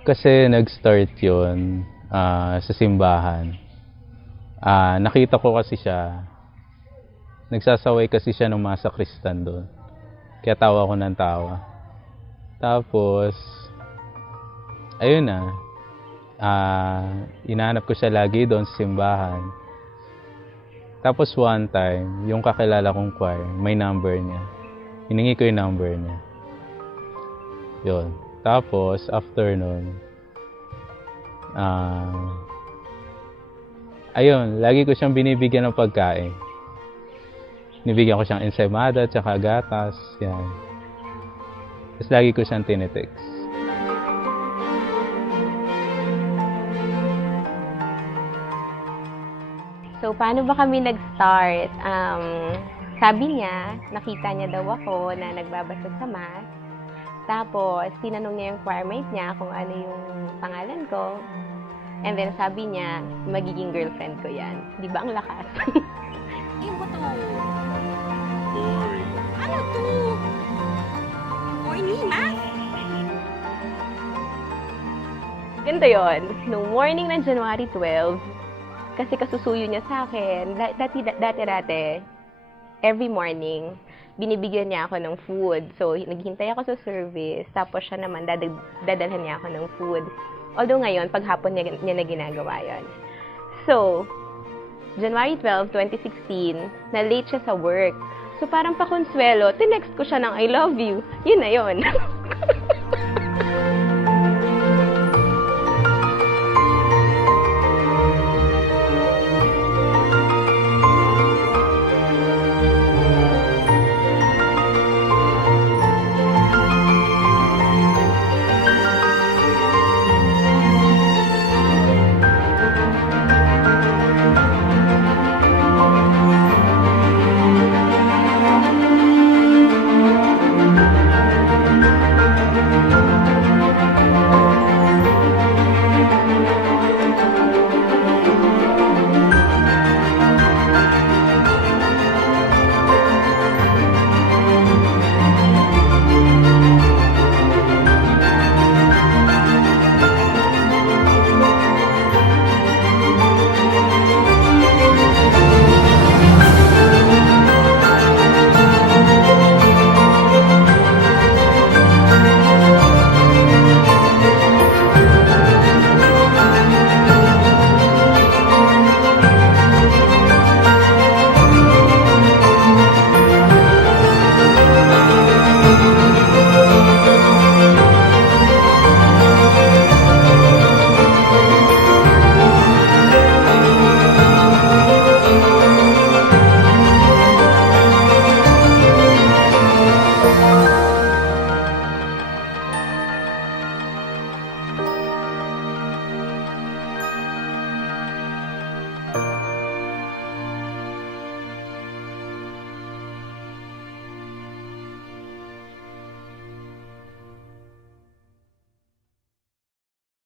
Kasi nag-start yun sa simbahan. Nakita ko kasi siya, nagsasaway kasi siya ng mga sakristan doon. Kaya tawa ko ng tawa. Tapos, ayun na, inahanap ko siya lagi doon sa simbahan. Tapos one time, yung kakilala kong choir, may number niya. Hiningi ko yung number niya. Yun. Tapos, after nun, ayun, lagi ko siyang binibigyan ng pagkain. Nibigyan ko siyang ensaymada, tsaka gatas, yan. Tapos lagi ko siyang tinitext. So, paano ba kami nag-start? Sabi niya, nakita niya daw ako na nagbabasa sa mass. Tapos, tinanong niya yung choirmate niya kung ano yung pangalan ko. And then, sabi niya, magiging girlfriend ko yan. Di ba ang lakas? Mo to. Boring. Ano to? Corny, ma? Ganito yun. Nung morning ng January 12, kasi kasusuyo niya sa akin, dati, every morning, binibigyan niya ako ng food. So, naghintay ako sa service, tapos siya naman, dadalhan niya ako ng food. Although ngayon, paghapon niya na ginagawa yun. So, January 12, 2016, na-late siya sa work. So, parang pakonsuelo, tinext ko siya ng I love you. Yun na yun.